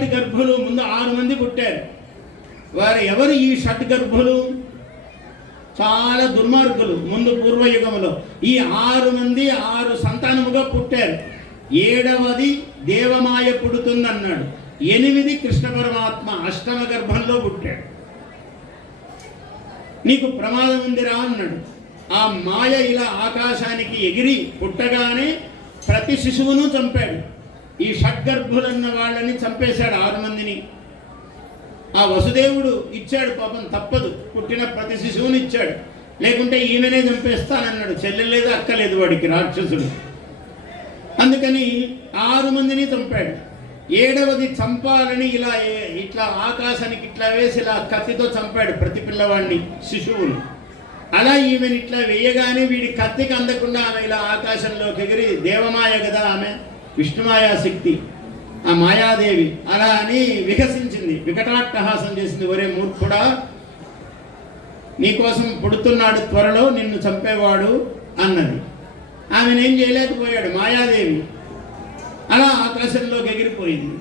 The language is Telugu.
షట్ గర్భులు ముందు 6 మంది పుట్టారు. వారు ఎవరు ఈ షట్ గర్భులు? చాలా దుర్మార్గులు. ముందు పూర్వయుగంలో ఈ 6 మంది 6 సంతానముగా పుట్టారు. 7వది దేవమాయ పుడుతుందన్నాడు. 8 కృష్ణ పరమాత్మ అష్టమ గర్భంలో పుట్టాడు. నీకు ప్రమాదం ఉందిరా అన్నాడు. ఆ మాయ ఇలా ఆకాశానికి ఎగిరి పుట్టగానే ప్రతి శిశువును చంపాడు. ఈ షడ్గర్భులన్న వాళ్ళని చంపేశాడు 6 మందిని. ఆ వసుదేవుడు ఇచ్చాడు, పాపం తప్పదు, పుట్టిన ప్రతి శిశువుని ఇచ్చాడు. లేకుంటే ఈమెనే చంపేస్తానన్నాడు. చెల్లెలేదు అక్కలేదు వాడికి, రాక్షసుడు. అందుకని 6 మందిని చంపాడు. 7వది చంపాలని ఇట్లా ఆకాశానికి ఇట్లా వేసి ఇలా కత్తితో చంపాడు ప్రతి పిల్లవాడిని, శిశువుని. అలా ఈమెను ఇట్లా వేయగానే వీడి కత్తికి అందకుండా ఆమె ఇలా ఆకాశంలోకి ఎగిరి, దేవమాయ కదా ఆమె, విష్ణుమాయా శక్తి, ఆ మాయాదేవి అలా అని వికసించింది, వికటాట్టహాసం చేసింది. ఒరే మూర్ఖుడా, నీకోసం పుడుతున్నాడు త్వరలో నిన్ను చంపేవాడు అన్నది. ఆమెనేం చేయలేకపోయాడు మాయాదేవి. అలా ఆకాశంలోకి ఎగిరిపోయింది.